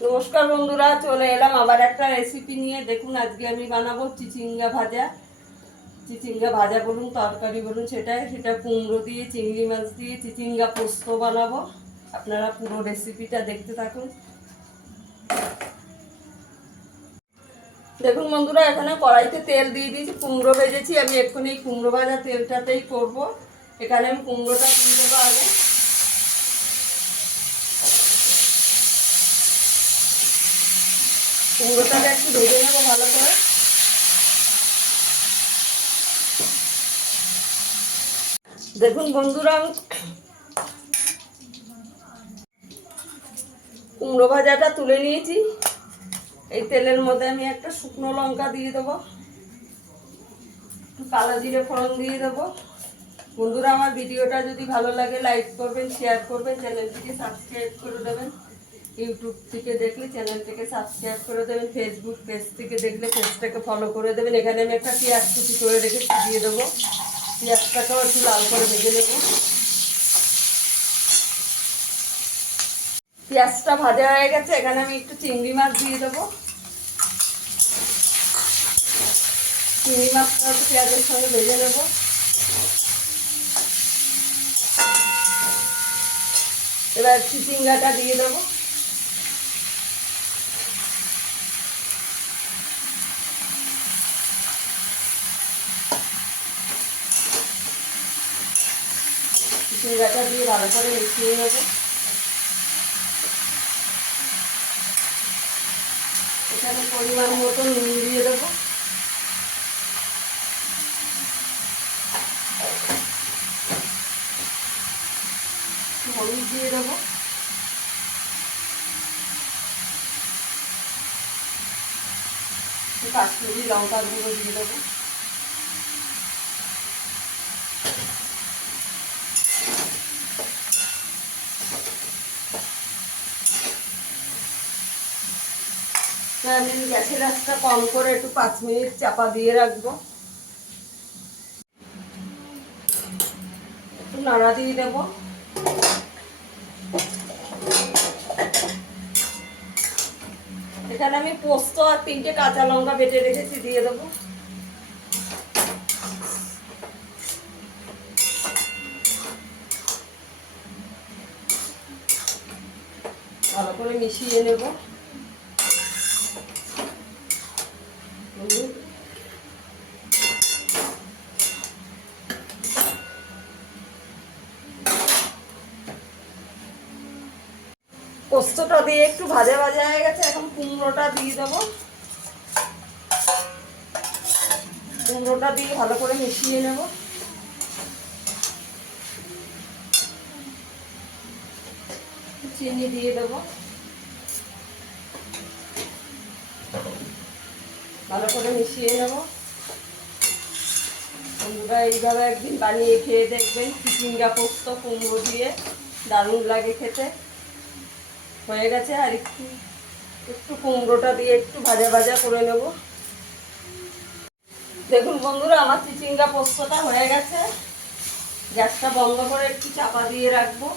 নমস্কার বন্ধুরা, চলে এলাম আবার একটা রেসিপি নিয়ে। দেখুন, আজকে আমি বানাবো চিচিঙ্গা ভাজা। চিচিঙ্গা ভাজা বলুন, তরকারি বলুন, সেটা কুমড়ো দিয়ে, চিংড়ি মাছ দিয়ে চিচিঙ্গা পোস্ত বানাবো। আপনারা পুরো রেসিপিটা দেখতে থাকুন। দেখুন বন্ধুরা, এখানে কড়াইতে তেল দিয়ে দিয়েছি, কুমড়ো ভেজেছি। আমি এক্ষুনি এই কুমড়ো ভাজা তেলটাতেই করব। এখানে আমি কুমড়োটা দিয়ে দেবো আগে। কুমড়োটাকে একটু ভেজে নেবো ভালো করে। দেখুন বন্ধুরা, কুমড়ো ভাজাটা তুলে নিয়েছি। এই তেলের মধ্যে আমি একটা শুকনো লঙ্কা দিয়ে দেবো, কালো জিরে ফোড়ন দিয়ে দেবো। বন্ধুরা, আমার ভিডিওটা যদি ভালো লাগে লাইক করবেন, শেয়ার করবেন, চ্যানেলটিকে সাবস্ক্রাইব করে দেবেন। ইউটিউব থেকে দেখলে চ্যানেলটিকে সাবস্ক্রাইব করে দেবেন, ফেসবুক পেজ থেকে দেখলে পেজটাকে ফলো করে দেবেন। এখানে আমি একটা পেঁয়াজ কুচি করে রেখেছি, দিয়ে দেবো। পেঁয়াজটাকেও একটু লাল করে ভেজে নেব। পেঁয়াজটা ভাজা হয়ে গেছে, এখানে আমি একটু চিংড়ি মাছ দিয়ে দেবো। চিংড়ি মাছটা একটু পেঁয়াজের সঙ্গে ভেজে নেব। এবার চিচিঙ্গাটা দিয়ে দেবো। চিচিঙ্গাটা দিয়ে ভালো করে মিশিয়ে নেব। এখানে পরিমাণ মতো নুন দিয়ে দেবো। হলুদ দিয়ে দেবো। কাশ্মীরি লঙ্কার গুঁড়ো দিয়ে দেবো। আমি গ্যাসের আঁচটা কম করে একটু 5 মিনিট চাপা দিয়ে রাখবো। একটু নাড়া দিয়ে দেবো। এখানে আমি পোস্ত আর 3টে কাঁচা লঙ্কা বেটে রেখেছি, দিয়ে দেবো। ভালো করে মিশিয়ে নেব। পোস্তটা দিয়ে একটু ভাজা ভাজা হয়ে গেছে, এখন কুমড়োটা দিয়ে দেবো। কুমড়োটা দিয়ে ভালো করে মিশিয়ে নেব। চিনি দিয়ে দেবো। ভালো করে মিশিয়ে নেব। বন্ধুরা, এইভাবে একদিন বানিয়ে খেয়ে দেখবেন, চিচিঙ্গা পোস্ত কুমড়ো দিয়ে, দারুণ লাগে খেতে। হয়ে গেছে, আর একটু কুমড়োটা দিয়ে একটু ভাজা ভাজা করে নেব। দেখুন বন্ধুরা, আমার চিচিঙ্গা পোস্তটা হয়ে গেছে। গ্যাসটা বন্ধ করে একটু চাপা দিয়ে রাখবো।